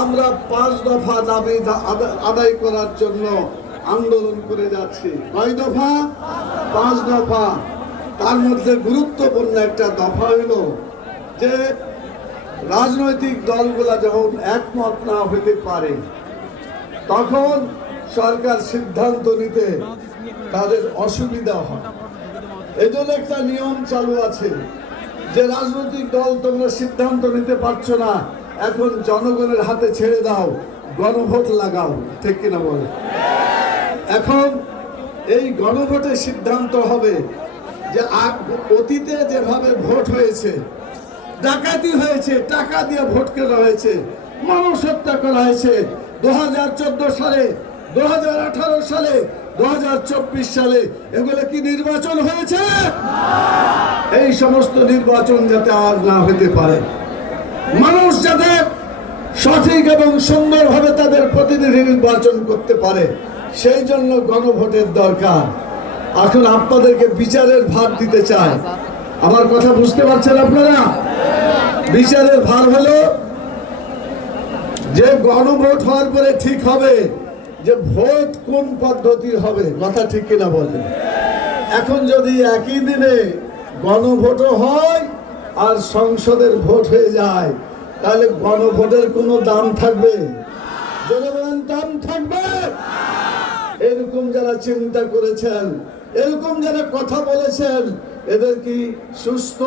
আমরা পাঁচ দফা দাবি আদায় করার জন্য আন্দোলন করে যাচ্ছি। কয় দফা? পাঁচ দফা। তার মধ্যে গুরুত্বপূর্ণ একটা দফা হইল যে রাজনৈতিক দলগুলা যখন একমত না হতে পারে, তখন সরকার সিদ্ধান্ত নিতে তাদের অসুবিধা হয়। এই জন্য একটা নিয়ম চালু আছে যে রাজনৈতিক দল তোমরা সিদ্ধান্ত নিতে পারছ না এখন জনগণের হাতে ছেড়ে দাও, গণভোট লাগাও, ঠিক কিনা বলে? এখন এই গণভোটের সিদ্ধান্ত হবে যে অতীতে যেভাবে ভোট হয়েছে, ডাকাতি হয়েছে, টাকা দিয়ে ভোট কেনা হয়েছে মানুষ হত্যা করা হয়েছে দু হাজার চোদ্দ সালে দু হাজার আঠারো সালে দু হাজার চব্বিশ সালে এগুলো কি নির্বাচন হয়েছে? এই সমস্ত নির্বাচন যাতে আর না হতে পারে। মানুষ যাতে সঠিক এবং সুন্দরভাবে তাদের প্রতিনিধি নির্বাচন করতে পারে, সেই জন্য গণভোটের দরকার। এখন আপনাদেরকে বিচারের ভার দিতে চায় আমার কথা বুঝতে পারছেন আপনারা? বিচারের ভার হলো যে গণভোট হওয়ার পরে ঠিক হবে, যে ভোট কোন পদ্ধতির হবে, কথা ঠিক কিনা বলেন। এখন যদি একই দিনে গণভোটও হয় আর সংসদের ভোট হয়ে যায়, তাহলে গণভোটের কোনো দাম থাকবে? জনগণ দাম থাকবে? এরকম যারা চিন্তা করেছেন, এরকম যারা কথা বলেছেন, এদের কি সুস্থ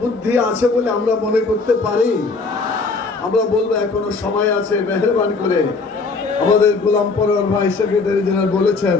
বুদ্ধি আছে বলে আমরা মনে করতে পারি? আমরা বলব, এখনও সময় আছে, মেহরবানি করে। আমাদের গোলাম পরোয়ার ভাই সেক্রেটারি জেনারেল বলেছেন